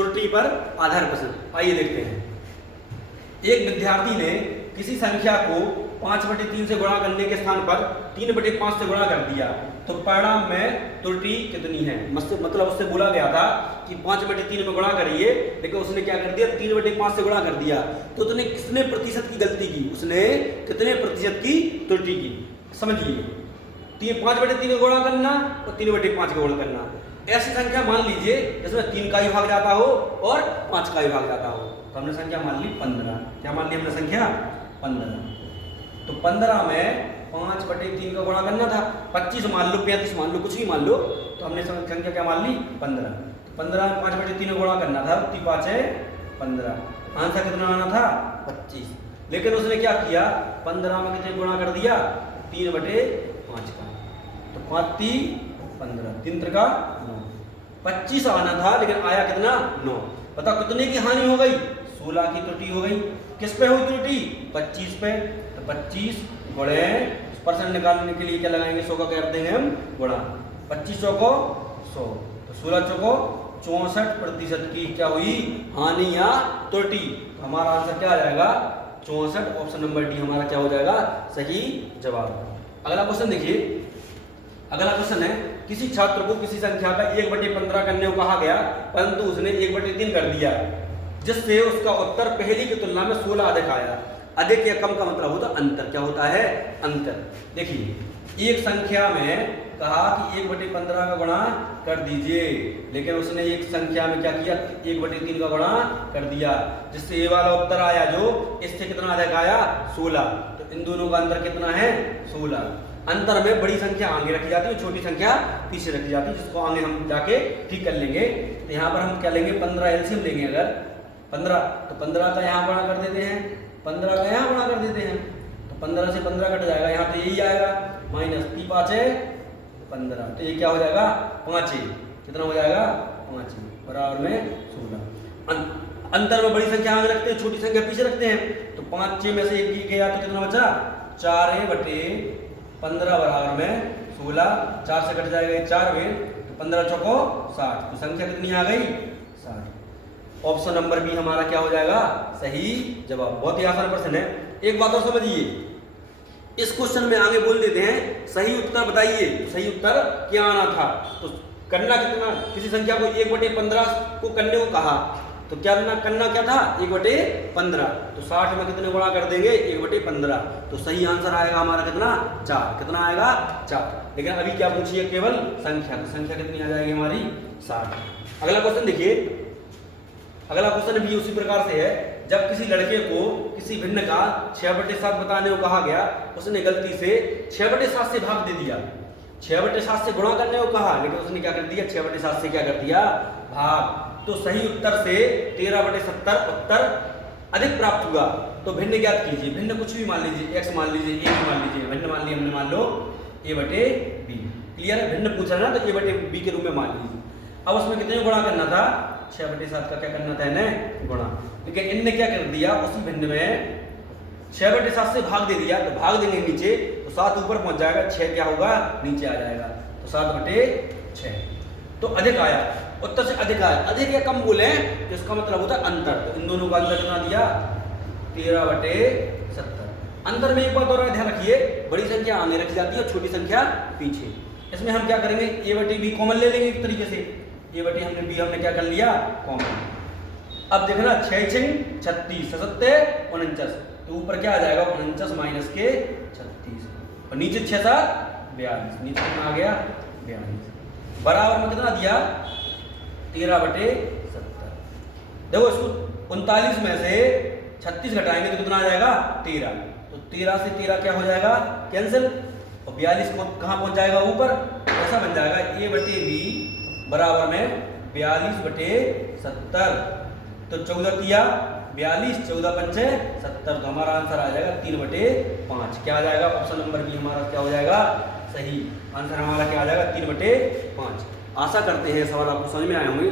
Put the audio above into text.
त्रुटि पर आधार प्रश्न। आइए देखते हैं। एक विद्यार्थी ने किसी संख्या को 5/3 से गुणा करने के स्थान पर 3/5 से गुणा कर दिया, तो परिणाम में त्रुटि कितनी है? मतलब उससे बोला गया था कि 5/3 में गुणा करिए, लेकिन उसने क्या कर दिया, 3/5 से गुणा कर दिया। तो उसने कितने प्रतिशत की गलती की, उसने कितने प्रतिशत की त्रुटि की? समझिए, 5/3 का गुणा करना और 3/5 का गुणा करना। ऐसी संख्या मान लीजिए जिसमें 3 का ही भाग जाता हो और 5 का ही भाग जाता हो। तो हमने संख्या मान ली 15। क्या मान ली हमने संख्या? 15। तो 15 में 5/3 का गुणा करना था। 25 मान लो, 35 मान लो, कुछ भी मान लो, तो हमने संख्या क्या मान ली? 15। तो 15 में 5/3 का गुणा करना था, 5 है 15। आंसर कितना आना था? 25। लेकिन उसने क्या किया, 15 में कितने गुणा कर दिया? 3/5 का। तो 5 3 15, 3 3 का 9। 25 आना था लेकिन आया कितना? 9। पता कितने की हानि हो गई? 16 की त्रुटि हो गई। किस पे हुई त्रुटि? 25 पे। तो 25 गुणे परसेंट निकालने के लिए क्या लगाएंगे? 100 का कर देंगे हम गुणा। 25 चौको 100, तो 16 चौको 64% की क्या हुई? हानि या त्रुटि। तो हमारा आंसर क्या आ जाएगा? 64। ऑप्शन नंबर डी हमारा क्या हो जाएगा? सही जवाब। अगला क्वेश्चन देखिए। अगला क्वेश्चन है, किसी छात्र को किसी संख्या का 1/15 करने को कहा गया, परंतु उसने 1/3 कर दिया, जिससे उसका उत्तर पहली की तुलना में 16 अधिक आया। अधिक या कम का मतलब होता अंतर। क्या होता है? अंतर। देखिए, एक संख्या में कहा कि 1/15 का गुणा कर दीजिए, लेकिन उसने एक संख्या में क्या किया? 1/3 का गुणा कर दिया, जिससे ये वाला उत्तर आया जो इससे कितना अधिक आया? 16। तो इन दोनों का अंतर कितना है? 16। अंतर में बड़ी संख्या आगे रखी जाती है, छोटी संख्या पीछे रखी जाती है, जिसको आगे हम जाके ठीक कर लेंगे। तो यहाँ पर हम क्या लेंगे? 15 एलसीएम लेंगे। अगर 15, तो 15 का यहाँ गुणा कर देते हैं, 15 का यहाँ गुणा कर देते हैं, तो 15 से 15 कट जाएगा, यहाँ तो यही आएगा माइनस 5 है 15। तो ये क्या हो जाएगा? 5 कितना हो जाएगा? 5 बराबर में 16। अंतर में बड़ी संख्या आगे रखते हैं, छोटी संख्या पीछे रखते हैं। तो 5 में से 1 गया तो कितना बचा? 4/15 बराबर में 16। 4 से कट जाएगा 4 में, तो 15 चौको 60। तो संख्या कितनी आ गई? 60। ऑप्शन नंबर बी हमारा क्या हो जाएगा? सही जवाब। बहुत ही आसान प्रश्न है। एक बात और समझिए, इस क्वेश्चन में आगे बोल देते हैं सही उत्तर बताइए। तो सही उत्तर क्या आना था? तो करना कितना? किसी संख्या को 1/15 को करने को कहा, तो क्या करना क्या था? 1/15। तो 60 में कितने गुणा कर देंगे? 1/15। तो सही आंसर आएगा हमारा कितना? 4। कितना आएगा? 4। लेकिन अभी क्या पूछिए? केवल संख्या। तो संख्या कितनी आ जाएगी हमारी? 60। अगला क्वेश्चन देखिए। अगला क्वेश्चन भी उसी प्रकार से है। जब किसी लड़के को किसी भिन्न का 6/7 बताने को कहा गया, उसने गलती से 6/7 से भाग दे दिया। 6/7 से गुणा करने को कहा, लेकिन उसने क्या कर दिया? 6/7 से क्या कर दिया? भाग। तो सही उत्तर से 13/70 उत्तर अधिक प्राप्त हुआ। तो भिन्न ज्ञात कीजिए। भिन्न कुछ भी मान लीजिए, x मान लीजिए, a मान लीजिए। भिन्न मान लिया हमने, मान लो a/b। क्लियर है? भिन्न पूछा ना, तो a/b के रूप में मान लीजिए। अब उसमें कितने गुणा करना था? 6/7 का क्या करना था इन्हें? गुणा। लेकिन इनने क्या कर दिया? उसी भिन्न में 6/7 से भाग दे दिया। तो भाग देंगे नीचे, तो 7 ऊपर पहुंच जाएगा, 6 क्या होगा? नीचे आ जाएगा। तो 7/6। तो अधिक आया, उत्तर से अधिक आया। अधिक या कम बोले तो इसका मतलब होता है अंतर। तो इन दोनों का अंतर कितना दिया? 13/70। अंतर में एक बात और ध्यान रखिए, बड़ी संख्या आगे रखी जाती है और छोटी संख्या पीछे। इसमें हम क्या करेंगे? a/b कॉमन ले लेंगे एक तरीके से। a/b हमने क्या कर लिया? कॉमन। अब देखना 6 6 36 7 49। तो ऊपर क्या आ जाएगा? 49 माइनस के 36, और नीचे 6 7 42। नीचे कितना आ गया? 42। बराबर में कितना दिया? 13/70। देखो इसको 39 में से 36 घटाएंगे तो कितना आ जाएगा? 13। तो 13 से 13 क्या हो जाएगा? कैंसिल। और 42 कहाँ पहुंच जाएगा? ऊपर। ऐसा बन जाएगा a/b बराबर में 42/70। तो 14 तिया 42, 14 पंचे 70। तो हमारा आंसर आ जाएगा 3/5। क्या आ जाएगा? ऑप्शन नंबर बी हमारा क्या हो जाएगा? सही आंसर हमारा क्या आ जाएगा? 3/5। आशा करते हैं सवाल आपको समझ में आए होंगे।